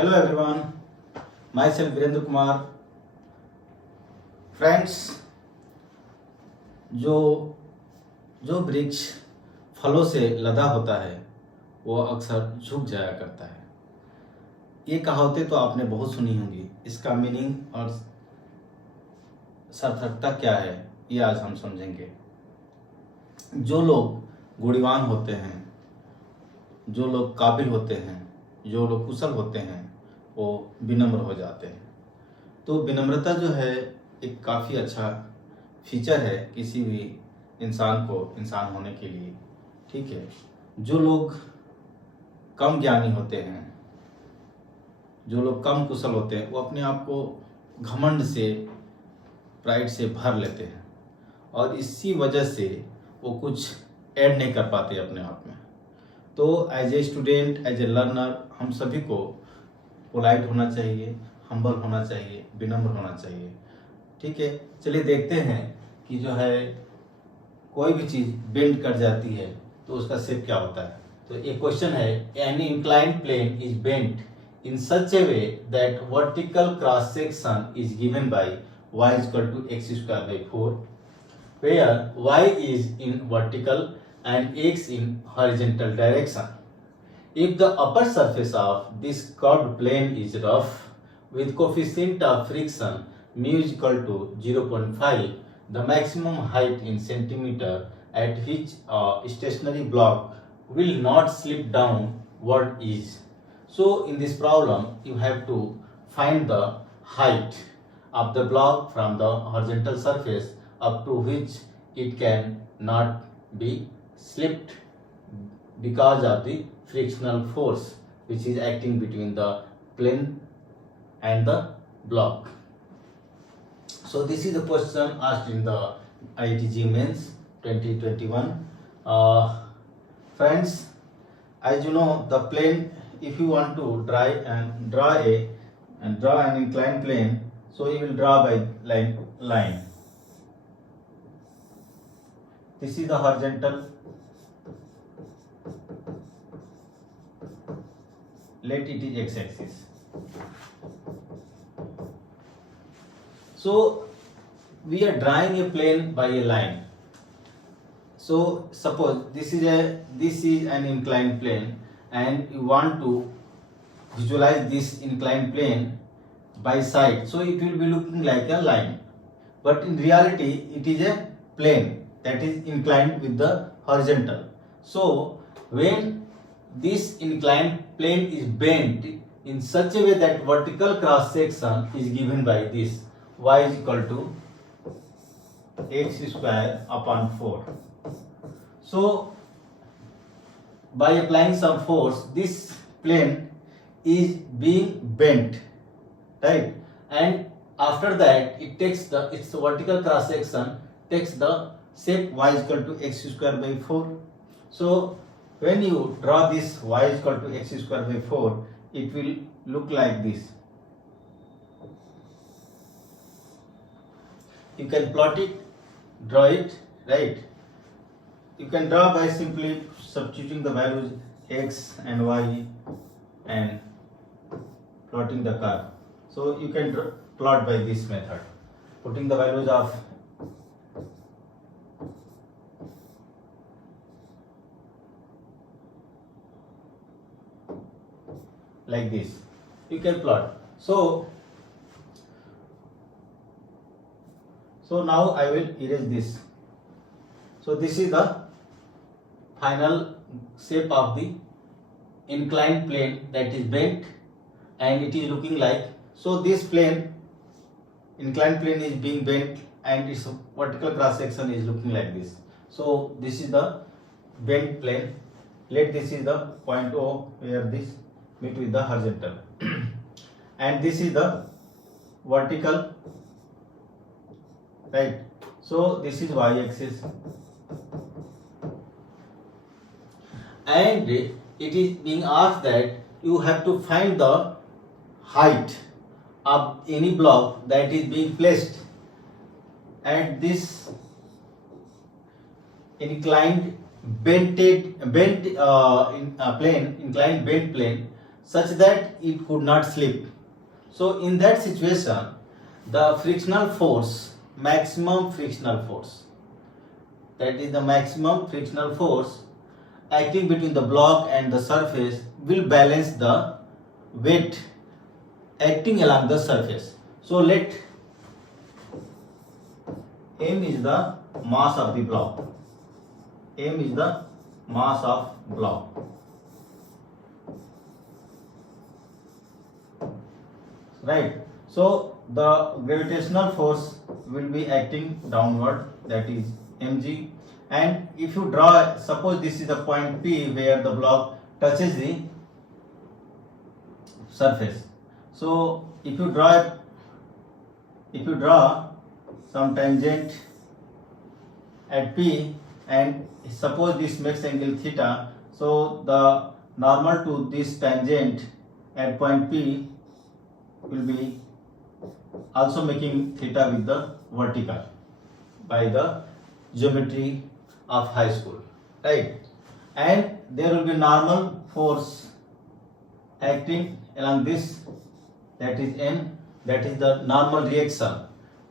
Hello everyone, myself Virendra Kumar. Friends, जो जो वृक्ष फलों से लदा होता है वो अक्सर झुक जाया करता है। ये कहावतें तो आपने बहुत सुनी होंगी। इसका मीनिंग और सार्थकता क्या है ये आज हम समझेंगे। जो लोग गुणवान होते हैं, जो लोग काबिल होते हैं, जो लोग कुशल होते हैं, वो विनम्र हो जाते हैं। तो विनम्रता जो है एक काफ़ी अच्छा फीचर है किसी भी इंसान को इंसान होने के लिए। ठीक है, जो लोग कम ज्ञानी होते हैं, जो लोग कम कुशल होते हैं, वो अपने आप को घमंड से, प्राइड से भर लेते हैं और इसी वजह से वो कुछ ऐड नहीं कर पाते अपने आप में। तो as a student, as a learner, हम सभी को पोलाइट होना चाहिए, हम्बल होना चाहिए, विनम्र होना चाहिए। ठीक है, चलिए देखते हैं कि जो है कोई भी चीज़ बेंड कर जाती है तो उसका शेप क्या होता है। तो एक क्वेश्चन है, any inclined plane is bent in such a way that vertical cross section is given by y = x²/4 where y is in vertical and x in horizontal direction. If the upper surface of this curved plane is rough with coefficient of friction mu is equal to 0.5, the maximum height in centimeter at which a stationary block will not slip downward is. So in this problem you have to find the height of the block from the horizontal surface up to which it can not be slipped because of the frictional force which is acting between the plane and the block. So this is the question asked in the IIT Mains 2021. Friends, as you know, the plane, if you want to draw an inclined plane, so you will draw by line. This is the horizontal. Let it is x-axis. So we are drawing a plane by a line. So suppose this is an inclined plane and you want to visualize this inclined plane by side, so it will be looking like a line, but in reality it is a plane that is inclined with the horizontal. So when this inclined plane is bent in such a way that vertical cross section is given by this y is equal to x²/4. So by applying some force, this plane is being bent, right? And after that it takes its vertical cross section takes the shape y is equal to x²/4. So when you draw this y is equal to x²/4, it will look like this. You can plot it, draw it, right? You can draw by simply substituting the values x and y and plotting the curve. So you can plot by this method, putting the values of like this. You can plot. So now I will erase this. So this is the final shape of the inclined plane that is bent and it is looking like. So this plane, inclined plane, is being bent and its vertical cross section is looking like this. So this is the bent plane. Let this is the point O where this meet with the horizontal and this is the vertical, right? So this is y axis and it is being asked that you have to find the height of any block that is being placed at this inclined bent plane, inclined bent plane such that it could not slip. So in that situation, the frictional force, maximum frictional force, that is the maximum frictional force acting between the block and the surface, will balance the weight acting along the surface. So let M is the mass of the block. M is the mass of block. Right. So the gravitational force will be acting downward, that is mg. And if you draw, suppose this is the point P where the block touches the surface. So if you draw some tangent at P, and suppose this makes angle theta, so the normal to this tangent at point P will be also making theta with the vertical by the geometry of high school, right? And there will be normal force acting along this, that is N, that is the normal reaction,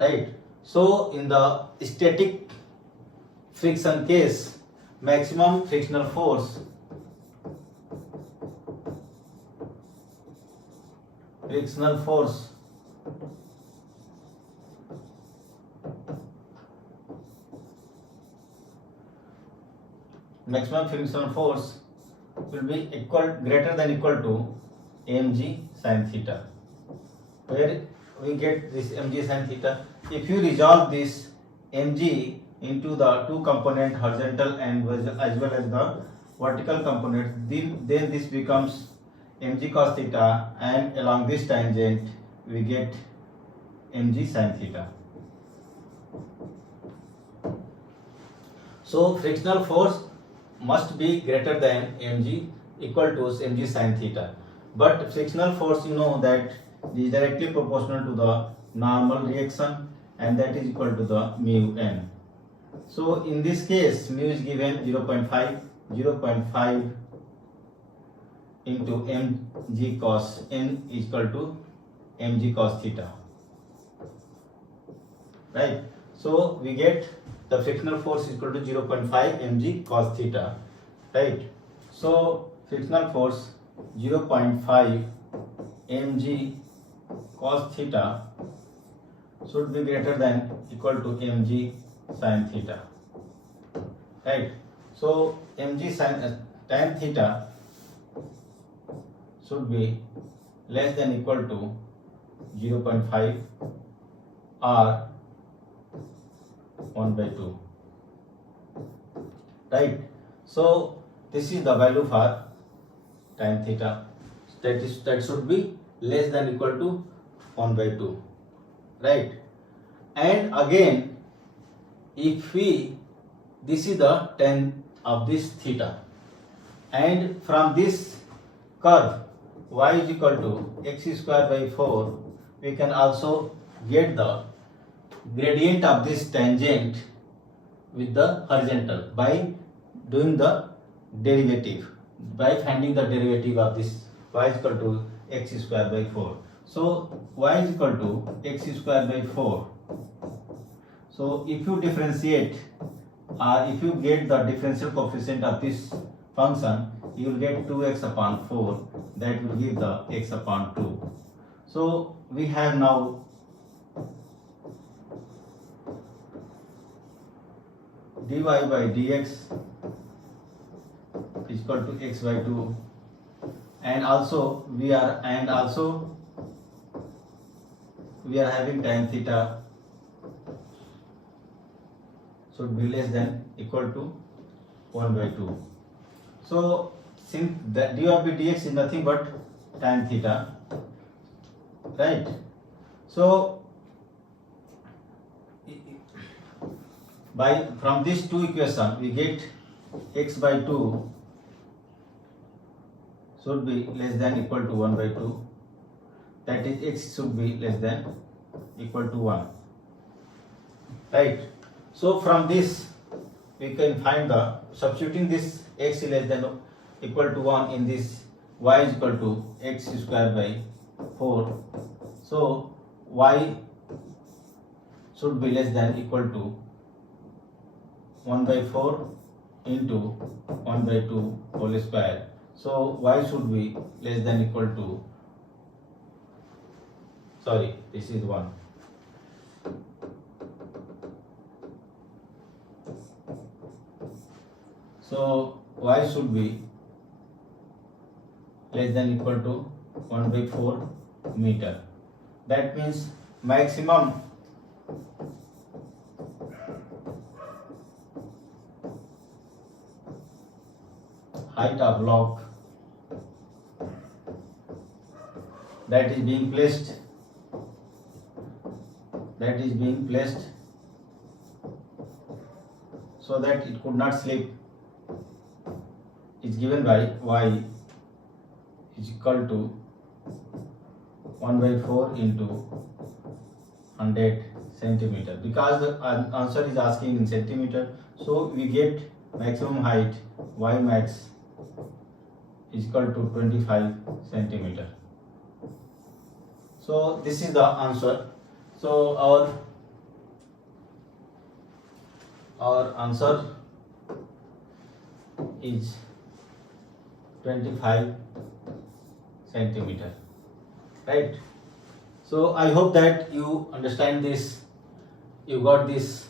right? So in the static friction case, maximum frictional force will be greater than equal to mg sin theta. Where we get this mg sin theta? If you resolve this mg into the two component horizontal and as well as the vertical component, then this becomes mg cos theta, and along this tangent we get mg sin theta. So frictional force must be greater than mg, equal to mg sin theta. But frictional force, you know that is directly proportional to the normal reaction, and that is equal to the mu n. So in this case, mu is given 0.5 into mg cos n is equal to mg cos theta, right? So we get the frictional force is equal to 0.5 mg cos theta, right? So frictional force 0.5 mg cos theta should be greater than equal to mg sin theta, right? So mg sin tan theta should be less than equal to 0.5 or 1/2, right? So this is the value for tan theta, that should be less than equal to 1/2, right? And again, if this is the tan of this theta, and from this curve y is equal to x square by 4, we can also get the gradient of this tangent with the horizontal by doing the derivative, by finding the derivative of this y is equal to x square by 4. So y is equal to x square by 4. So if you differentiate, if you get the differential coefficient of this function, you will get 2x upon 4, that will give the x upon 2. So we have now dy by dx is equal to x by 2, and also we are having tan theta should be less than equal to 1/2. So since that dy by dx is nothing but tan theta, right? So from these two equations we get x by 2 should be less than equal to 1/2, that is x should be less than equal to 1, right? So from this we can find the, substituting this x less than equal to 1 in this y is equal to x square by 4. So y should be less than equal to 1 by 4 into 1 by 2 whole square. So y should be less than equal to, sorry, this is 1. So y should be less than equal to 1 by 4 meter. That means maximum height of block that is being placed so that it could not slip is given by y is equal to 1 by 4 into 100 centimeter. Because the answer is asking in centimeter, so we get maximum height y max is equal to 25 centimeter. So this is the answer. So our answer is 25 centimeter, right? So I hope that you understand this, you got this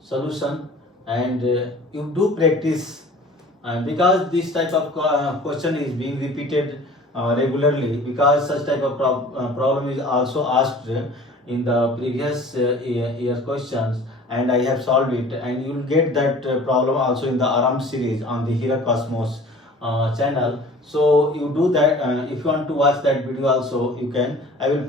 solution, and you do practice, because this type of question is being repeated regularly, because such type of problem is also asked in the previous year questions, and I have solved it, and you will get that problem also in the Aram series on the Hira Cosmos channel. So you do that. If you want to watch that video also, you can. I will